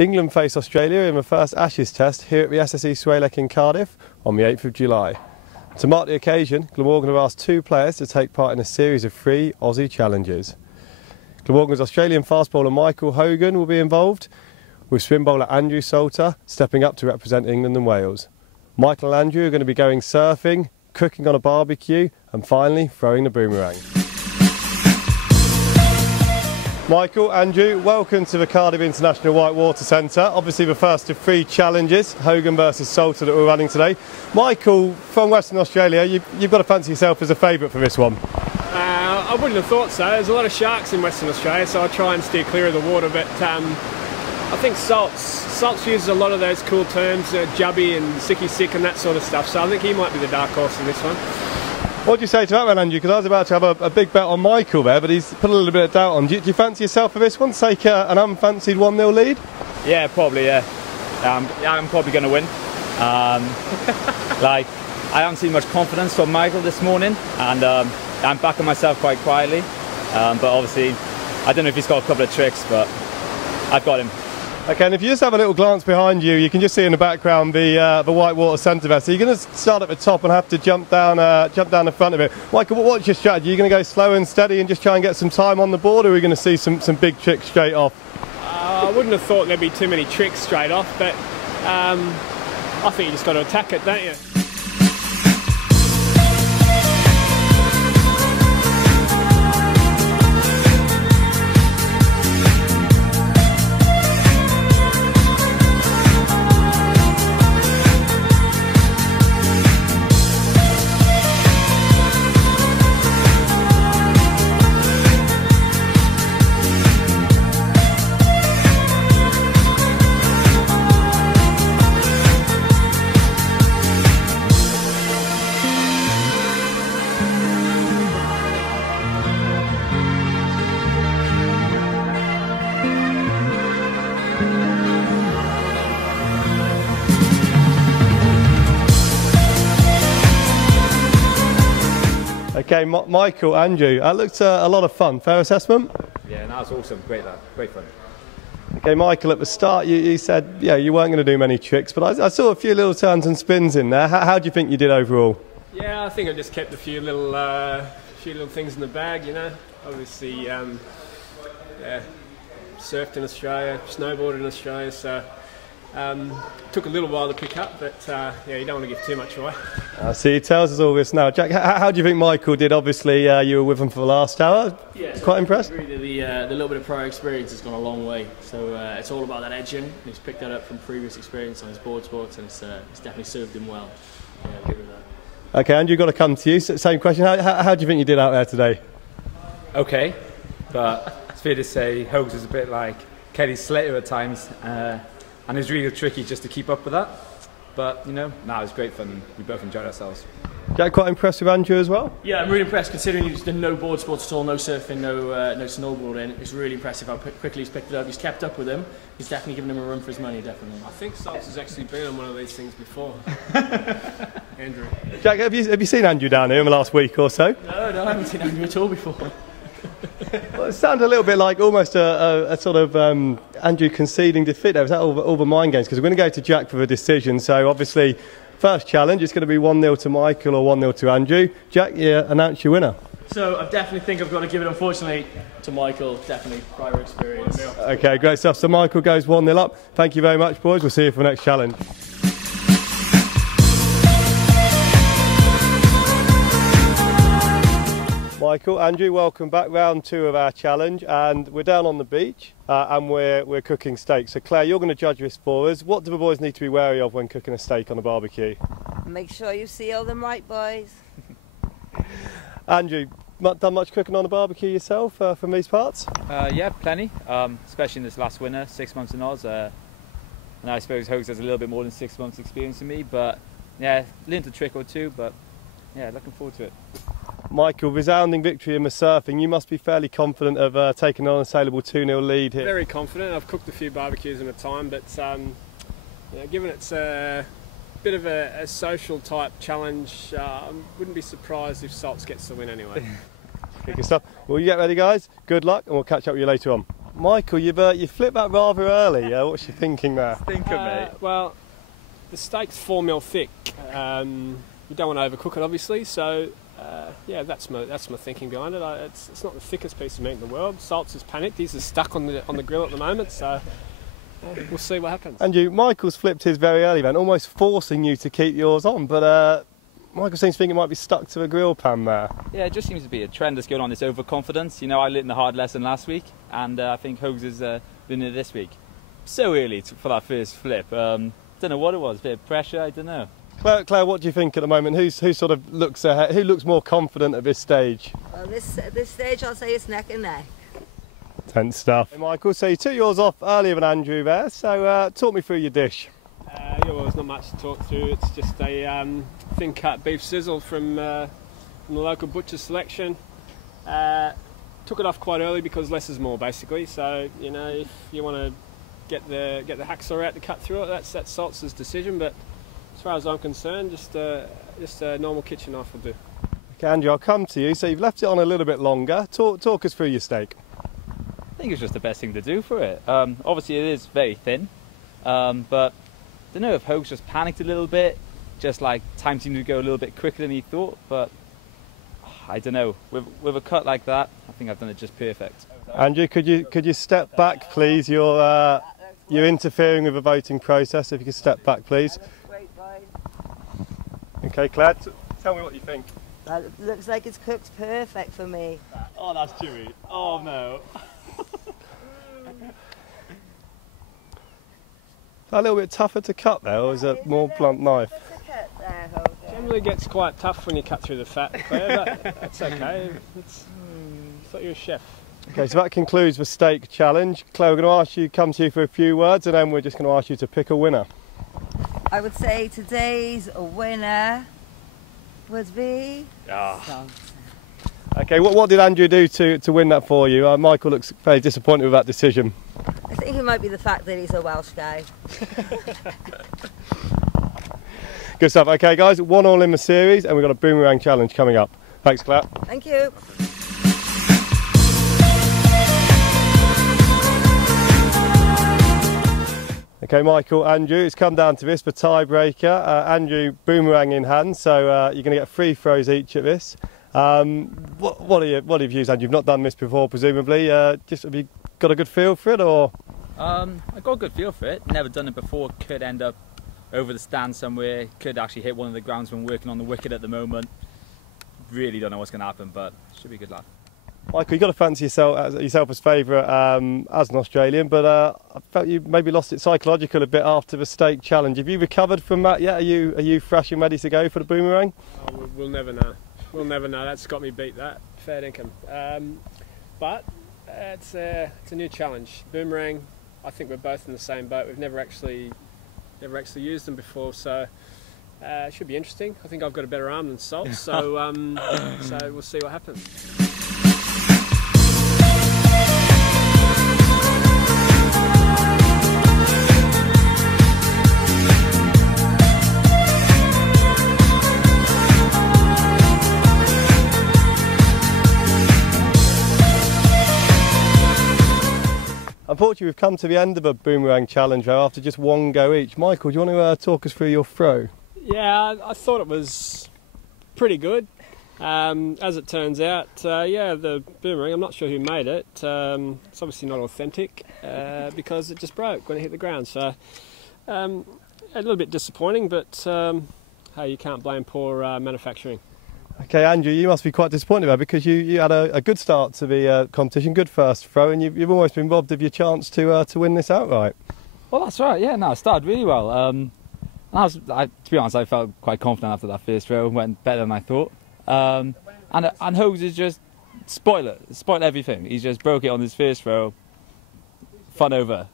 England face Australia in the first Ashes test here at the SSE SWALEC in Cardiff on the 8th of July. To mark the occasion, Glamorgan have asked 2 players to take part in a series of 3 Aussie challenges. Glamorgan's Australian fast bowler Michael Hogan will be involved, with spin bowler Andrew Salter stepping up to represent England and Wales. Michael and Andrew are going to be going surfing, cooking on a barbecue and finally throwing the boomerang. Michael, Andrew, welcome to the Cardiff International Whitewater Centre. Obviously the first of 3 challenges, Hogan versus Salter, that we're running today. Michael, from Western Australia, you've got to fancy yourself as a favourite for this one. I wouldn't have thought so. There's a lot of sharks in Western Australia, so I'll try and steer clear of the water, but I think Salts uses a lot of those cool terms, jubby and sicky sick and that sort of stuff, so I think he might be the dark horse in this one. What do you say to that one, Andrew? Because I was about to have a big bet on Michael there, but he's put a little bit of doubt on. Do you fancy yourself for this one? Take an unfancied 1-0 lead? Yeah, probably, yeah. I'm probably going to win. I haven't seen much confidence from Michael this morning, and I'm backing myself quite quietly. But obviously, I don't know if he's got a couple of tricks, but I've got him. Okay, and if you just have a little glance behind you, you can just see in the background the Whitewater Centre there. So you're going to start at the top and have to jump down the front of it. Michael, what's your strategy? Are you going to go slow and steady and just try and get some time on the board, or are we going to see some big tricks straight off? I wouldn't have thought there'd be too many tricks straight off, but I think you just got to attack it, don't you? Okay, Michael, Andrew, that looked a lot of fun. Fair assessment? Yeah, that was awesome. Great fun. Okay, Michael, at the start you said you weren't going to do many tricks, but I saw a few little turns and spins in there. How do you think you did overall? Yeah, I think I just kept a few little things in the bag, you know. Obviously, surfed in Australia, snowboarded in Australia, so took a little while to pick up, but yeah, you don't want to give too much away. So he tells us all this now. Jack, how do you think Michael did? Obviously, you were with him for the last hour. Yeah, quite impressed? Really, the little bit of prior experience has gone a long way. So it's all about that edging. He's picked that up from previous experience on his board sports, and it's definitely served him well. Yeah, I'll give it that. Okay, Andrew, got to come to you. Same question. How do you think you did out there today? Okay, but it's fair to say Hogs was a bit like Kelly Slater at times. And it was really tricky just to keep up with that. But, you know, it was great fun. We both enjoyed ourselves. Jack, quite impressed with Andrew as well? Yeah, I'm really impressed considering he's done no board sports at all, no surfing, no snowboarding. It's really impressive how quickly he's picked it up. He's kept up with him. He's definitely given him a run for his money, definitely. I think Salts has actually been on one of these things before. Andrew. Jack, have you seen Andrew down here in the last week or so? No, I haven't seen Andrew at all before. Well, it sounded a little bit like almost a sort of Andrew conceding defeat there. Was that all the mind games? Because we're going to go to Jack for the decision. So obviously, first challenge, it's going to be 1-0 to Michael or 1-0 to Andrew. Jack, you announce your winner. So I definitely think I've got to give it, unfortunately, to Michael. Definitely prior experience. Okay, great stuff. So Michael goes 1-0 up. Thank you very much, boys. We'll see you for the next challenge. Michael, Andrew, welcome back. Round 2 of our challenge, and we're down on the beach and we're cooking steaks. So Claire, you're going to judge this for us. What do the boys need to be wary of when cooking a steak on a barbecue? Make sure you seal them right, boys. Andrew, done much cooking on a barbecue yourself from these parts? Yeah, plenty, especially in this last winter, 6 months in Oz. And I suppose Hogs has a little bit more than 6 months experience than me, but yeah, learned a trick or two, but yeah, looking forward to it. Michael, resounding victory in the surfing. You must be fairly confident of taking an unassailable 2-0 lead here. Very confident. I've cooked a few barbecues in my time, but given it's a bit of a social type challenge, I wouldn't be surprised if Salts gets the win anyway. Good stuff. Well, you get ready, guys. Good luck, and we'll catch up with you later on. Michael, you flipped that rather early. What's your thinking there? Thinker, mate. Well, the steak's 4 mil thick. You don't want to overcook it, obviously. So, yeah, that's my thinking behind it. It's not the thickest piece of meat in the world. Salts is panicked. He's just stuck on the grill at the moment. So, we'll see what happens. And Michael's flipped his very early then, almost forcing you to keep yours on. But Michael seems to think it might be stuck to a grill pan there. Yeah, it just seems to be a trend that's going on, this overconfidence. You know, I learned the hard lesson last week, and I think Hogs has been it this week. So early for that first flip. Don't know what it was, a bit of pressure, I don't know. Claire, what do you think at the moment? Who sort of looks ahead? Who looks more confident at this stage? Well, this stage I'll say it's neck and neck. Tense stuff. Hey, Michael, so you took yours off earlier than Andrew there, so talk me through your dish. Yeah, well, there's not much to talk through. It's just a thin cut beef sizzle from the local butcher's selection. Took it off quite early because less is more, basically. So, you know, if you want to get the hacksaw out to cut through it, that's Saltz's decision. But as far as I'm concerned, just a normal kitchen knife will do. Okay, Andrew, I'll come to you. So you've left it on a little bit longer. Talk us through your steak. I think it's just the best thing to do for it. Obviously, it is very thin, but I don't know if Hogs just panicked a little bit. Just like time seemed to go a little bit quicker than he thought, but I don't know. With a cut like that, I think I've done it just perfect. Andrew, could you step back, please? You're interfering with the voting process. If you could step back, please. Great, boys. Okay, Claire, tell me what you think. That looks like it's cooked perfect for me. Oh, that's chewy. Oh no. A little bit tougher to cut there, or is it more blunt knife? Generally gets quite tough when you cut through the fat, Claire, but that's okay. I thought you were a chef. Okay, so that concludes the steak challenge. Claire, we're going to come to you for a few words, and then we're just going to ask you to pick a winner. I would say today's winner would be... Okay, what did Andrew do to win that for you? Michael looks very disappointed with that decision. I think it might be the fact that he's a Welsh guy. Good stuff. Okay, guys, 1-1 in the series, and we've got a Boomerang challenge coming up. Thanks, Claire. Thank you. Okay, Michael, Andrew, it's come down to this for tiebreaker. Andrew, Boomerang in hand, so you're going to get 3 throws each at this. What are your views, Andrew? You've not done this before, presumably. Just have you got a good feel for it, or? I got a good feel for it. Never done it before. Could end up over the stand somewhere. Could actually hit one of the groundsmen working on the wicket at the moment. Really don't know what's going to happen, but should be a good laugh. Michael, you've got to fancy yourself as favourite as an Australian, but I felt you maybe lost it psychological a bit after the steak challenge. Have you recovered from that yet? Are you fresh and ready to go for the Boomerang? Oh, we'll never know. We'll never know. That's got me beat. That fair income. But it's a new challenge. Boomerang. I think we're both in the same boat. We've never actually used them before, so it should be interesting. I think I've got a better arm than Salt, so so we'll see what happens. Unfortunately, we've come to the end of a Boomerang challenge now after just 1 go each. Michael, do you want to talk us through your throw? Yeah, I thought it was pretty good. As it turns out, yeah, the Boomerang, I'm not sure who made it. It's obviously not authentic because it just broke when it hit the ground. So a little bit disappointing, but hey, you can't blame poor manufacturing. Okay, Andrew, you must be quite disappointed there because you had a good start to the competition, good first throw, and you've almost been robbed of your chance to win this outright. Well, that's right. Yeah, no, it started really well. To be honest, I felt quite confident after that first throw. Went better than I thought. And Hogs is just spoiled everything. He just broke it on his first throw. Fun over.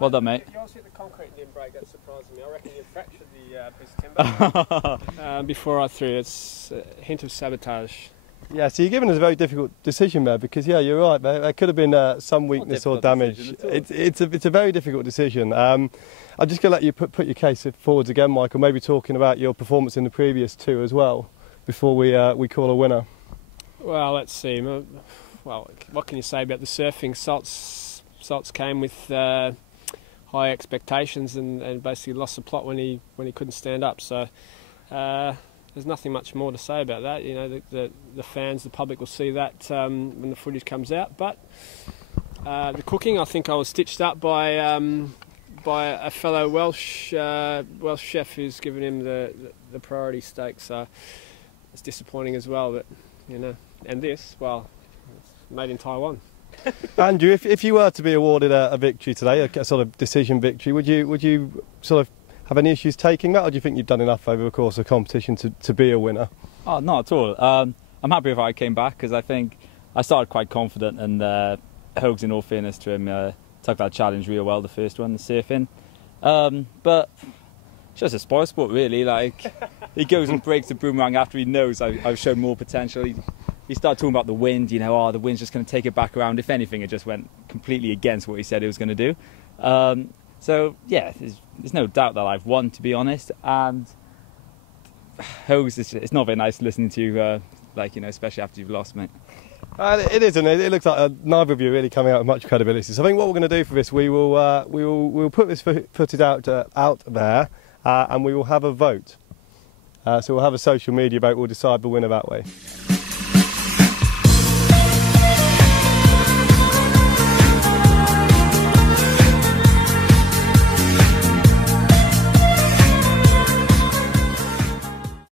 Well done, mate. You also hit the concrete didn't break. That surprised me. I reckon you fractured the piece of timber before I threw. It's a hint of sabotage. Yeah, so you're given us a very difficult decision there because, yeah, you're right. There could have been some weakness or damage. It's a very difficult decision. I'm just going to let you put your case forwards again, Michael. Maybe talking about your performance in the previous 2 as well before we call a winner. Well, let's see. Well, what can you say about the surfing? Salt's Salts came with high expectations and basically lost the plot when he couldn't stand up. So there's nothing much more to say about that. You know, the fans, the public will see that when the footage comes out. But the cooking, I think I was stitched up by a fellow Welsh chef who's given him the priority steak. So it's disappointing as well. But you know, and this, well, it's made in Taiwan. Andrew, if you were to be awarded a victory today, a sort of decision victory, would you sort of have any issues taking that, or do you think you've done enough over the course of the competition to be a winner? Oh, not at all. I'm happy if I came back, because I think I started quite confident, and Hogan, in all fairness to him, took that challenge real well, the first one, the surfing. But it's just a spoil sport, really. Like, he goes and breaks the boomerang after he knows I've shown more potential. He started talking about the wind, you know, oh, the wind's just going to take it back around. If anything, it just went completely against what he said it was going to do. So, yeah, there's no doubt that I've won, to be honest. And Hogs, it's not very nice listening to you, like, you know, especially after you've lost, mate. It isn't. It looks like neither of you are really coming out with much credibility. So I think what we're going to do for this, we'll put this footage out there, and we will have a vote. So we'll have a social media vote. We'll decide the winner that way.